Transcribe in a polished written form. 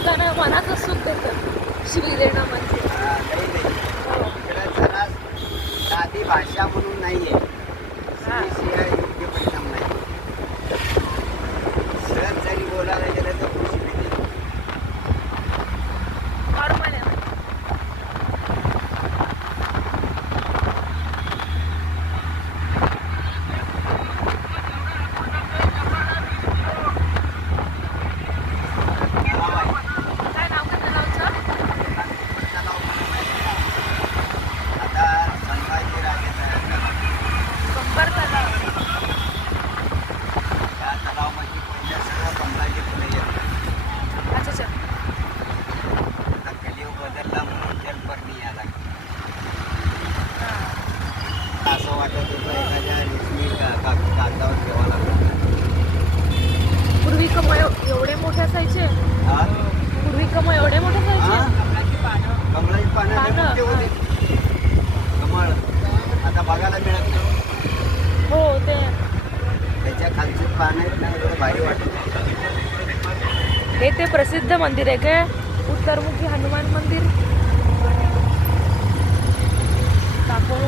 लोकांना मनाचं सुख देतं श्री रेणा मंदिर. जरा साधी भाषा म्हणून नाहीये, शिवाय योग्य परिणाम नाही. सहज जरी बोलायला गेलं तर खुशी भेटेल. नॉर्मल आहे. काय नाव का तलावचं? आता संभाजी राजे तयार झाला. कंबर तलाव. त्या तलावामध्ये पहिल्या सर्व कमलाचे फुले येतात. अच्छा अच्छा. आता कलियुग बदलला म्हणून जलपर्णी आला. असं वाटत होतं एखाद्या रेशमी कागदावर ठेवावं लागतं. पूर्वी कमळ एवढे मोठे असायचे. हा? पूर्वी कमळ एवढे मोठे हा? असायचे. कमळाची पानं पानं, मोठे होते. कमळ आता बघायला मिळत नाही. हो ते त्याच्या खालची पानं आहेत ना, एवढं भारी वाटत. हे ते प्रसिद्ध मंदिर आहे काय, उत्तरमुखी हनुमान मंदिर. दाखवलं